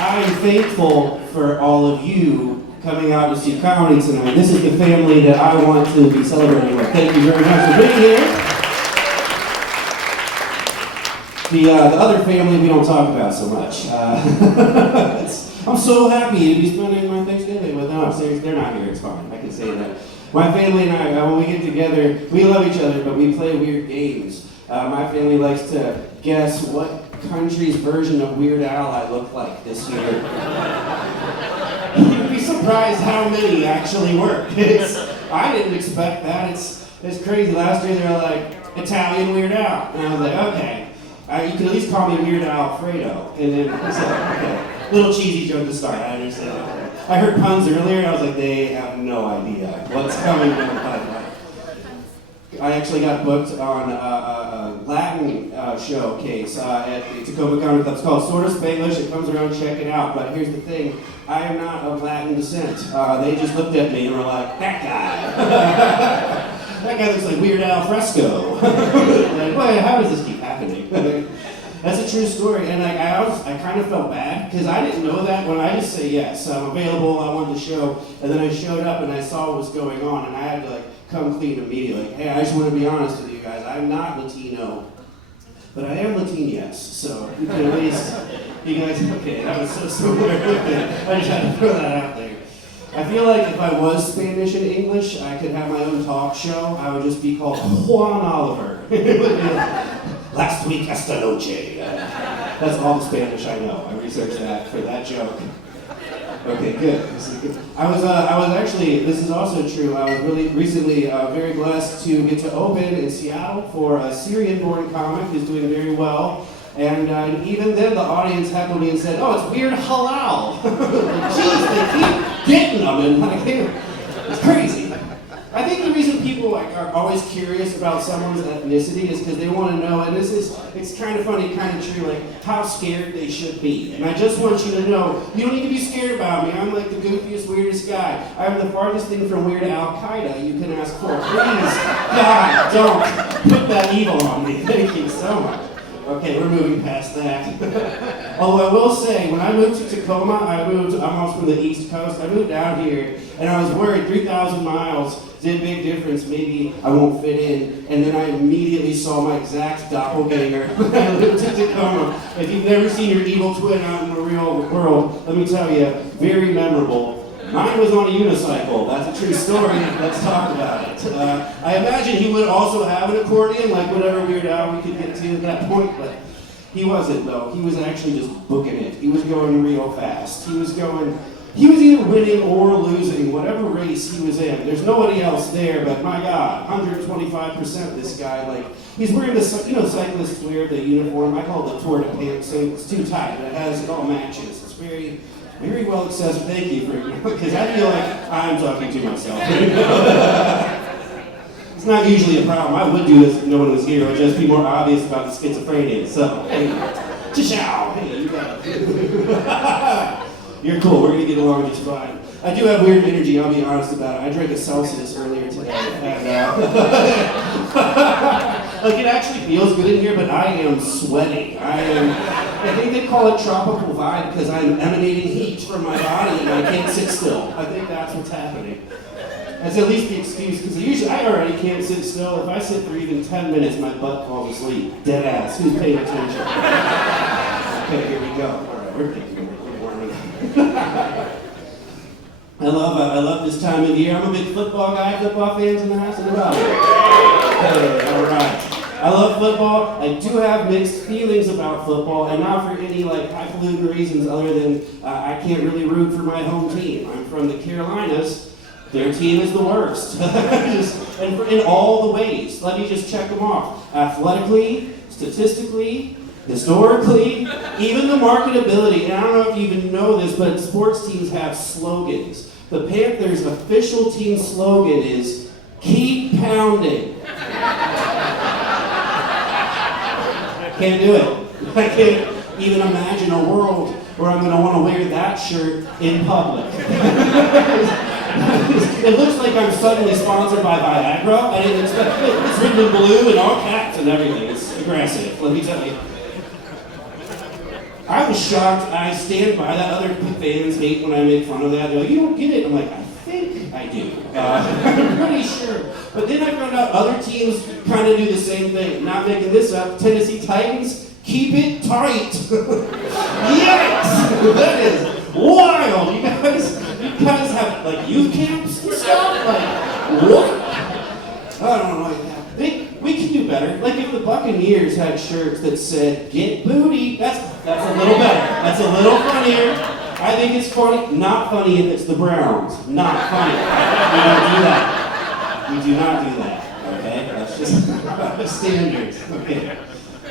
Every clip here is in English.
I am thankful for all of you coming out to see comedy tonight. This is the family that I want to be celebrating with. Thank you very much for being here. The other family we don't talk about so much. I'm so happy to be spending my Thanksgiving with them. Seriously, they're not here, it's fine. I can say that. My family and I, when we get together, we love each other, but we play weird games. My family likes to guess what country's version of Weird Al I look like this year. You'd be surprised how many actually work. I didn't expect that. It's crazy. Last year they were like, Italian Weird Al. And I was like, okay. You can at least call me Weird Al Alfredo. And then it's like, okay. Little cheesy joke to start, I understand. I heard puns earlier, and I was like, they have no idea what's coming down the pipeline. I actually got booked on a Latin showcase at the Tacoma Comedy Club. It's called Sort of Spanglish. It comes around, check it out. But here's the thing, I am not of Latin descent. They just looked at me and were like, that guy. That guy looks like Weird Al Fresco. Like, wait, how does this keep happening? That's a true story, and I kind of felt bad, because I didn't know that when I just say yes, I'm available, I want the show, and then I showed up and I saw what was going on, and I had to come clean immediately. Like, hey, I just want to be honest with you guys, I'm not Latino, but I am Latinx, so you can at least, you guys, okay, that was so weird. I just had to throw that out there. I feel like if I was Spanish and English, I could have my own talk show. I would just be called Juan Oliver. Last week, esta noche. That's all the Spanish I know. I researched that for that joke. Okay, good. This is good. I was actually, this is also true, I was really recently very blessed to get to open in Seattle for a Syrian-born comic who's doing very well. And even then, the audience heckled me and said, oh, it's weird halal. Jeez, they keep getting them, and it's crazy. I think the reason people are always curious about someone's ethnicity is because they want to know, and it's kind of funny, kind of true, how scared they should be. And I just want you to know, you don't need to be scared about me. I'm like the goofiest, weirdest guy. I'm the farthest thing from Weird Al-Qaeda you can ask for. Please, God, don't put that evil on me. Thank you so much. Okay, we're moving past that. Although I will say, when I moved to Tacoma, I'm also from the East Coast, I moved out here, and I was worried 3,000 miles, did a big difference, maybe I won't fit in, and then I immediately saw my exact doppelganger when I lived in Tacoma. If you've never seen your evil twin out in the real world, let me tell you, very memorable. Mine was on a unicycle. That's a true story. Let's talk about it. I imagine he would also have an accordion, like whatever Weird Al we could get to at that point, but he wasn't, though. He was actually just booking it. He was going real fast. He was either winning or losing, whatever race he was in. There's nobody else there, but my God, 125% this guy. He's wearing the, cyclists wear the uniform. I call it the Tour de Pants, so it's too tight, but it all matches. It's very well accessible. Thank you because I feel like I'm talking to myself. It's not usually a problem. I would do this if no one was here. It would just be more obvious about the schizophrenia. So, hey, cha-chow. Hey, you got it. You're cool. We're going to get along just fine. I do have weird energy, I'll be honest about it. I drank a Celsius earlier today. And, it actually feels good in here, but I am sweating. I think they call it tropical vibe because I'm emanating heat from my body and I can't sit still. I think that's what's happening. That's at least the excuse, because I already can't sit still. If I sit for even 10 minutes, my butt falls asleep. Dead ass. Who's paying attention? Okay, here we go. All right, we're warming up. I love this time of year. I'm a big football guy. Football fans in the house and about it. Hey, all right. I love football. I do have mixed feelings about football, and not for any highfalutin reasons other than I can't really root for my home team. I'm from the Carolinas. Their team is the worst. In all the ways. Let me just check them off. Athletically, statistically, historically, even the marketability. And I don't know if you even know this, but sports teams have slogans. The Panthers' official team slogan is, "Keep pounding." Can't do it. I can't even imagine a world where I'm going to want to wear that shirt in public. It looks like I'm suddenly sponsored by Viagra. I didn't expect it. It's written in blue and all caps and everything. It's aggressive, let me tell you. I was shocked. I stand by that. Other fans hate when I make fun of that. They're like, you don't get it. I'm like, I think I do. I'm pretty sure. But then I found out other teams kind of do the same thing. Not making this up. Tennessee Titans, keep it tight. Yes! That is wild. You guys have like youth camps and stuff? Like, what? I don't know. We can do better. Like if the Buccaneers had shirts that said "Get Booty," that's a little better. That's a little funnier. I think it's funny. Not funny if it's the Browns. Not funny. We don't do that. We do not do that. Okay, that's just the standards. Okay,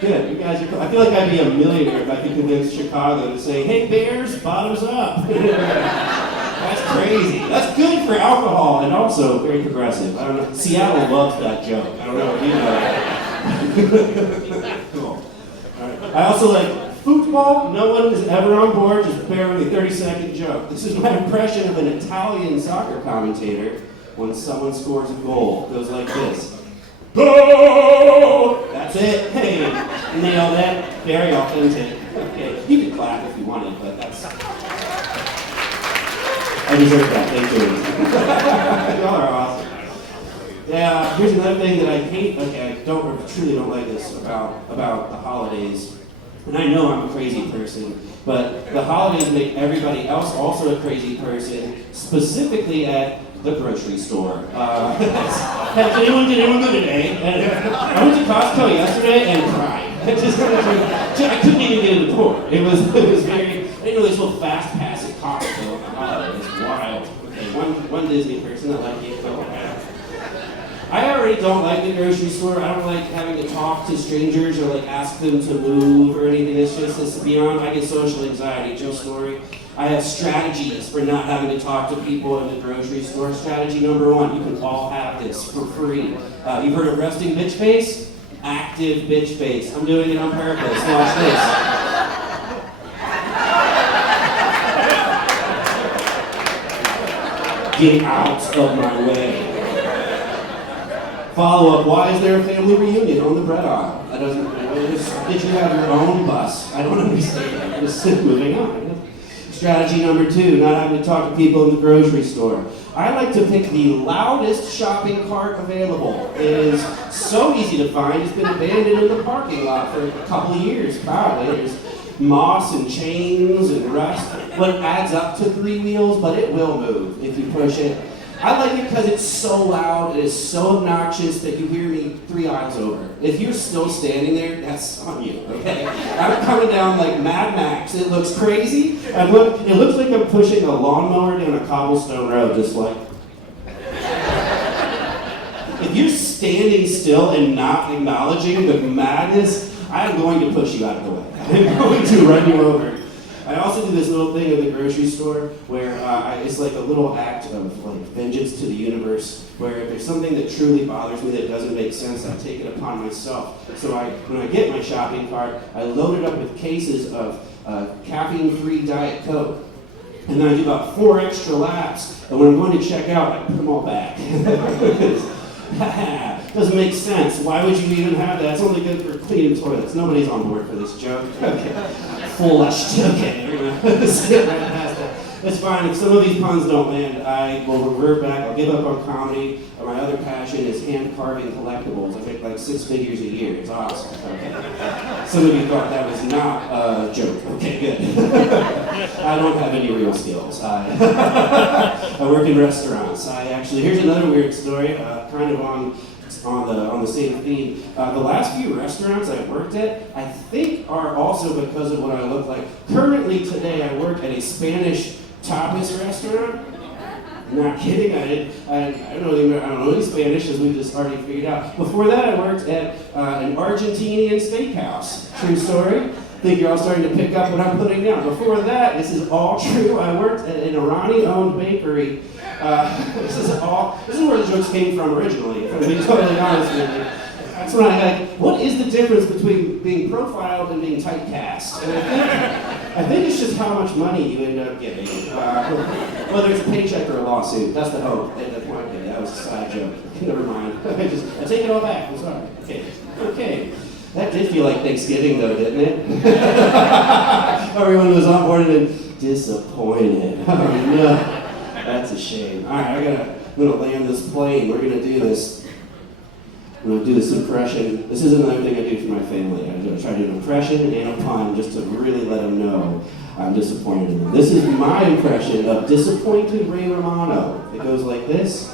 good. You guys are cool. I feel like I'd be a millionaire if I could convince Chicago to say, "Hey Bears, bottoms up." That's crazy. That's good for alcohol and also very progressive. I don't know. Seattle loves that joke. I don't know if you know. Cool. All right. I also like football. No one is ever on board. Just barely 30-second joke. This is my impression of an Italian soccer commentator when someone scores a goal. It goes like this. Goal! That's it. Hey, nailed that. Very authentic. Okay, you can clap if you wanted, but that's. I deserve that, thank you. Y'all are awesome. Yeah, here's another thing that I hate, okay, I truly don't like this about the holidays. And I know I'm a crazy person, but the holidays make everybody else also a crazy person, specifically at the grocery store. Did anyone go today? I went to Costco yesterday and cried. I couldn't even get in the door. It was very, I didn't know this little fast pass at Costco. It was wild. Okay, one Disney person that liked it. I already don't like the grocery store. I don't like having to talk to strangers or like ask them to move or anything. It's just beyond. I get social anxiety. True story. I have strategies for not having to talk to people in the grocery store. Strategy number 1, you can all have this for free. You've heard of resting bitch face? Active bitch face. I'm doing it on purpose. Watch this. Get out of my way. Follow up, why is there a family reunion on the bread aisle? That doesn't, did you have your own bus? I don't understand. Just moving on. Strategy number 2, not having to talk to people in the grocery store. I like to pick the loudest shopping cart available. It is so easy to find. It's been abandoned in the parking lot for a couple of years, probably. There's moss and chains and rust. What adds up to 3 wheels, but it will move if you push it. I like it because it's so loud, it is so obnoxious that you hear me 3 aisles over. If you're still standing there, that's on you, okay? I'm coming down like Mad Max. It looks crazy. It looks like I'm pushing a lawnmower down a cobblestone road, just like. If you're standing still and not acknowledging the madness, I'm going to push you out of the way. I'm going to run you over. I also do this little thing in the grocery store where it's like a little act of like vengeance to the universe, where if there's something that truly bothers me that doesn't make sense, I take it upon myself. So when I get my shopping cart, I load it up with cases of caffeine-free Diet Coke. And then I do about 4 extra laps, and when I'm going to check out, I put them all back. Doesn't make sense. Why would you even have that? It's only good for cleaning toilets. Nobody's on board for this joke. Okay. Flushed. Okay, we're gonna skip right past that. It's fine. If some of these puns don't land, I will revert back. I'll give up on comedy. My other passion is hand carving collectibles. I make like 6 figures a year. It's awesome. Okay. Some of you thought that was not a joke. Okay, good. I don't have any real skills. I work in restaurants. Here's another weird story, kind of on the same theme. The last few restaurants I've worked at, I think are also because of what I look like. Currently today, I work at a Spanish tapas restaurant. Not kidding, I don't know any Spanish, as we just already figured out. Before that, I worked at an Argentinian steakhouse. True story. I think you're all starting to pick up what I'm putting down. Before that, this is all true. I worked at an Iranian-owned bakery. This is where the jokes came from originally, if I'm being totally honest with you. That's when I like, what is the difference between being profiled and being typecast? And I think it's just how much money you end up getting. Whether it's a paycheck or a lawsuit, that's the hope at that point. That was a side joke. Never mind. I take it all back. I'm sorry. Okay. That did feel like Thanksgiving though, didn't it? Everyone was on board and disappointed. Oh no, that's a shame. All right, I'm gonna land this plane. We're gonna do this. I'm gonna do this impression. This is another thing I do for my family. I'm gonna try to do an impression and a pun just to really let them know I'm disappointed in them. This is my impression of disappointed Ray Romano. It goes like this.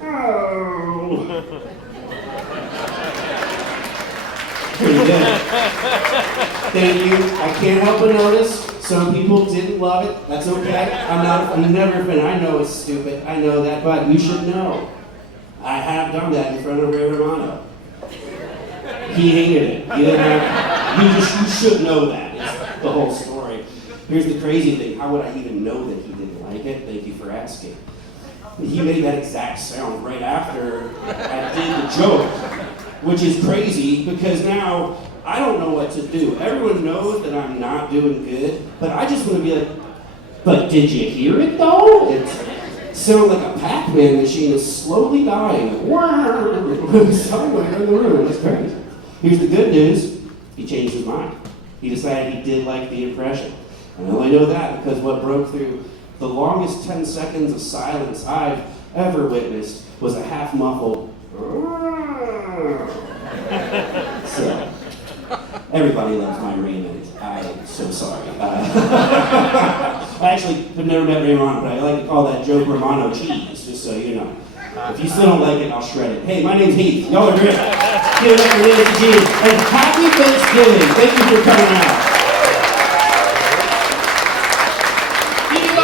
Oh. Pretty good. Thank you. I can't help but notice some people didn't love it. That's okay. I'm never a fan. I know it's stupid. I know that, but you should know. I have done that in front of Ray Romano. He hated it. You should know that. It's the whole story. Here's the crazy thing. How would I even know that he didn't like it? Thank you for asking. He made that exact sound right after I did the joke, which is crazy because now I don't know what to do. Everyone knows that I'm not doing good, but I just want to be like, but did you hear it though? It sounded like a Pac-Man machine is slowly dying. Somewhere in the room. It's crazy. Here's the good news. He changed his mind. He decided he did like the impression. And I only know that because what broke through the longest 10 seconds of silence I've ever witnessed was a half-muffled so, everybody loves my Raymond. I'm so sorry. I actually have never met Ray Romano, but I like to call that joke Romano cheese, just so you know. If you still don't like it, I'll shred it. Hey, my name's Heath. Y'all are great. Give it up for Nancy G. And happy Thanksgiving. Thank you for coming out.